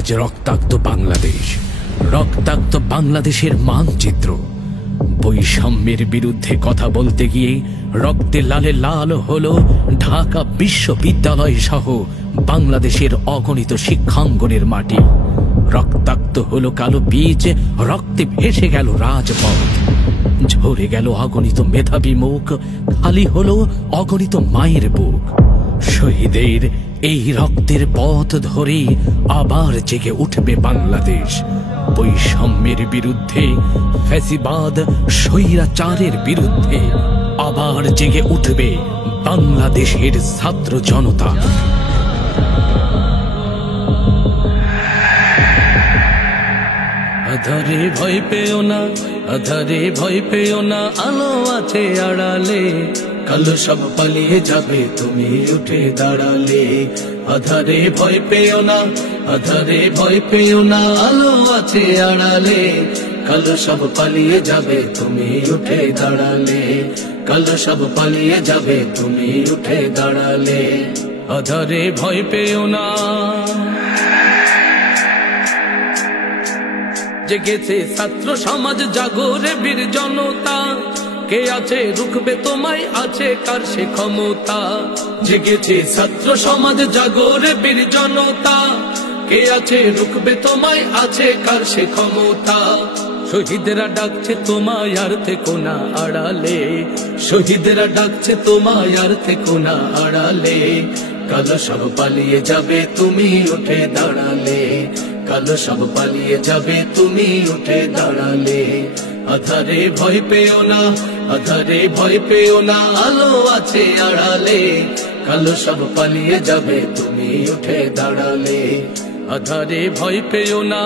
আজ রক্তাক্ত বাংলাদেশ, রক্তাক্ত বাংলাদেশের মানচিত্র। বৈষম্যের বিরুদ্ধে কথা বলতে গিয়ে রক্তে লালে লাল হলো ঢাকা বিশ্ববিদ্যালয় সহ বাংলাদেশের অগণিত শিক্ষাঙ্গনের মাটি। রক্তাক্ত হলো কালো বীজ, রক্তে ভেসে গেল রাজপথ। ঝরে গেল অগণিত মেধাবী মুখ, খালি হলো অগণিত মায়ের বুক। শহীদের এই রক্তের পথ ধরে আবার জেগে উঠবে বাংলাদেশ। বৈষম্যের বিরুদ্ধে, ফ্যাসিবাদ স্বৈরাচারের বিরুদ্ধে আবার জেগে উঠবে বাংলাদেশের ছাত্র জনতা। আধারে ভয় পেও না, আধারে ভয় পেও না, আলো আছে আড়ালে। কালো সব পালিয়ে যাবে তুমি উঠে দাঁড়ালে। আধারে ভয় পেও না, আধারে ভয় পেও না, আলো আছে আড়ালে। কালো সব পালিয়ে যাবে তুমি উঠে দাঁড়ালে। কালো সব পালিয়ে যাবে তুমি উঠে দাঁড়ালে। আধারে ভয় পেও না। জেগেছে ছাত্র সমাজ, জাগরে বীর জনতা। কে আছে রুখবে তোমায়, আছে কার সে ক্ষমতা? জেগেছে ছাত্র সমাজ, জাগরে বীর জনতা। কে আছে রুখবে তোমায়, আছে কার সে ক্ষমতা? শহীদেরা ডাকছে তোমায়, আর থেকো না আড়ালে। শহীদেরা ডাকছে তোমায়, আর থেকো না আড়ালে। কালো সব পালিয়ে যাবে তুমি উঠে দাঁড়ালে। কালো সব পালিয়ে যাবে তুমি উঠে দাঁড়ালে। আধারে ভয় পেও না, আধারে ভয় পেও না, আলো আছে আড়ালে। কালো সব পালিয়ে যাবে তুমি উঠে দাঁড়ালে। আধারে ভয় পেও না।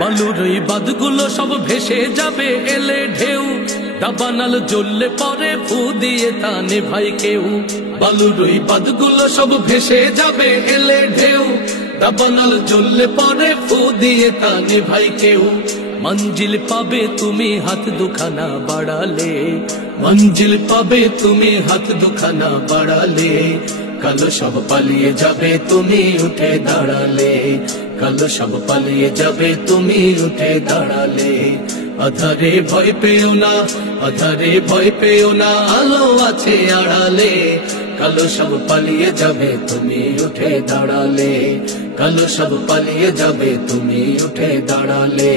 বালুর ওই বাঁধগুলো সব ভেসে যাবে এলে ঢেউ। দাবানাল জ্বললে পরে ফু দিয়ে তা নেভাই কেউ। বালুর ওই বাঁধগুলো সব ভেসে যাবে এলে ঢেউ। দাবানাল জ্বললে পরে ফু দিয়ে তা নেভাই কেউ। মঞ্জিল পাবে তুমি হাত দুখানা বাড়ালে। মঞ্জিল পাবে তুমি হাত দুখানা বাড়ালে। কালো সব পালিয়ে যাবে তুমি উঠে দাঁড়ালে। কালো সব পালিয়ে যাবে তুমি উঠে দাঁড়ালে। আধারে ভয় পেও না, আধারে ভয় পেও না, আলো আছে আড়ালে। কালো সব পালিয়ে যাবে তুমি উঠে দাঁড়ালে। কালো সব পালিয়ে যাবে তুমি উঠে দাঁড়ালে।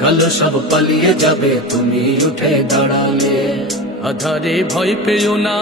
কালো সব পালিয়ে যাবে তুমি উঠে দাঁড়ালে। আধারে ভয় পেও না।